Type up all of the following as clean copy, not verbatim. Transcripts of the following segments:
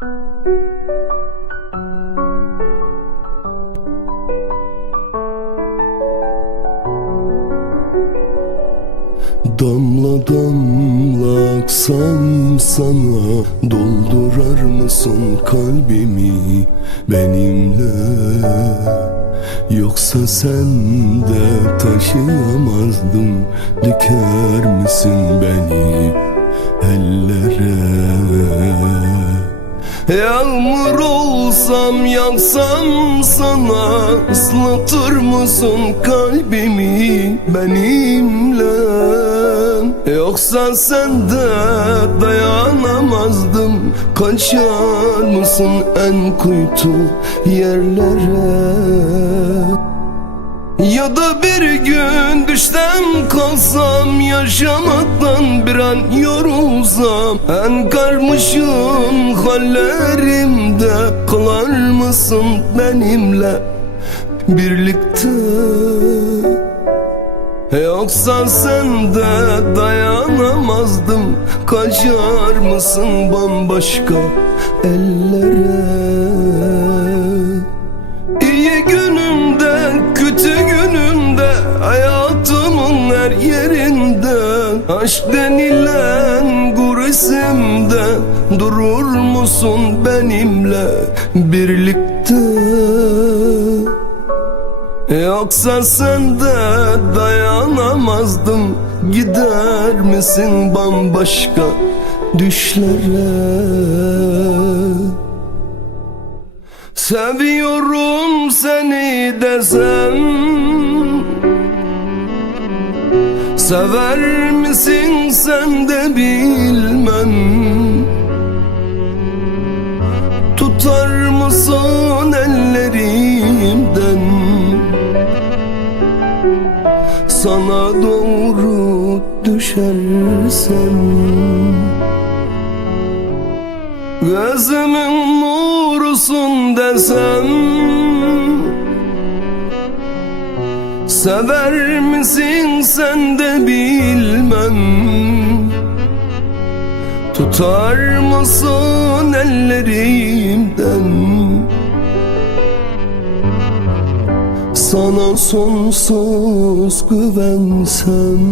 Damla damla aksam sana, doldurar mısın kalbimi benimle? Yoksa sen de taşıyamazdım, diker misin beni ellere? Yağmur olsam yaksam sana, ıslatır mısın kalbimi benimle? Yoksa sen de dayanamazdım, kaçar mısın en kuytu yerlere? Ya da bir gün düşsem kalsam, yaşamaktan bir an yorulsam, en karmaşık hallerimde kalar mısın benimle birlikte? Yoksa sen de dayanamazdım, kaçar mısın bambaşka ellere? İyi günümde, kötü günümde, hayatımın her yerinde, aşk denilen guresimde durur musun benimle birlikte? Yoksa sen de dayanamazdım, gider misin bambaşka düşlere? Seviyorum seni desem, sever misin sen de bilmem. Tutar mısın ellerimden, sana doğru düşersem? Gözümün nurusun desem, sever misin sen de bilmem. Tutar mısın ellerimden, sana sonsuz güvensem?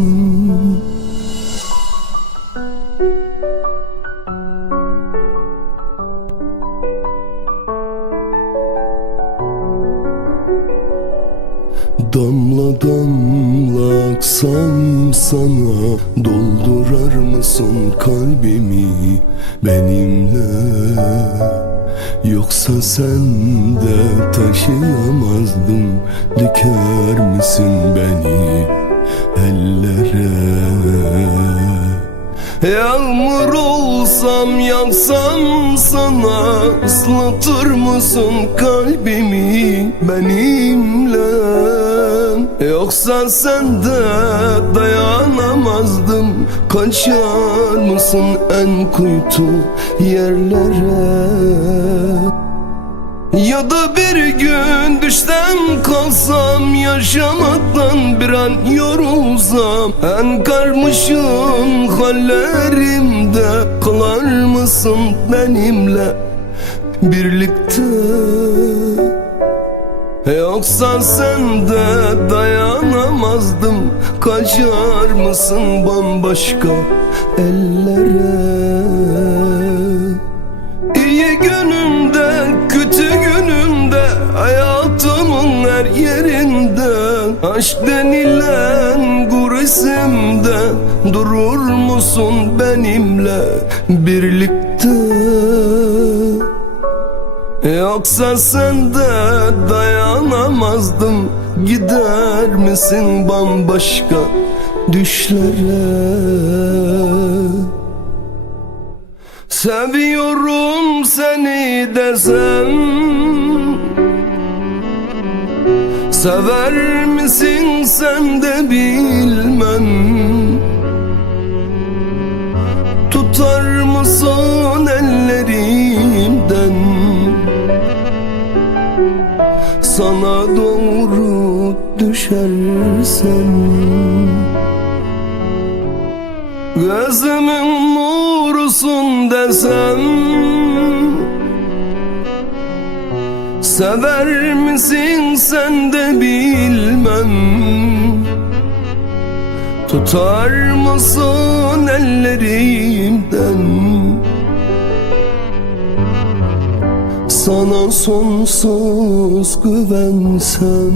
Damla damla aksam sana, doldurar mısın kalbimi benimle? Yoksa sen de taşıyamazdım, diker misin beni ellere? Yağmur olsam yaksam sana, ıslatır mısın kalbimi benimle? Yoksa sen de dayanamazdım, kaçar mısın en kuytu yerlere? Ya da bir gün düşsem kalsam, yaşamaktan bir an yorulsam, en karmaşık hallerimde kalar mısın benimle birlikte? Yoksa sen de dayanamazdım, kaçar mısın bambaşka ellere? İyi günümde, kötü günümde, hayatımın her yerinde, aşk denilen guresimde durur musun benimle birlikte? Yoksa sen de dayanamazdım, gider misin bambaşka düşlere? Seviyorum seni desem, sever misin sen de bilmem. Tutar mısın ellerimden, sana doğru düşersem? Gözümün nurusun desem, Sever misin sen de bilmem. Tutar mısın ellerimden? Sana sonsuz güvensem.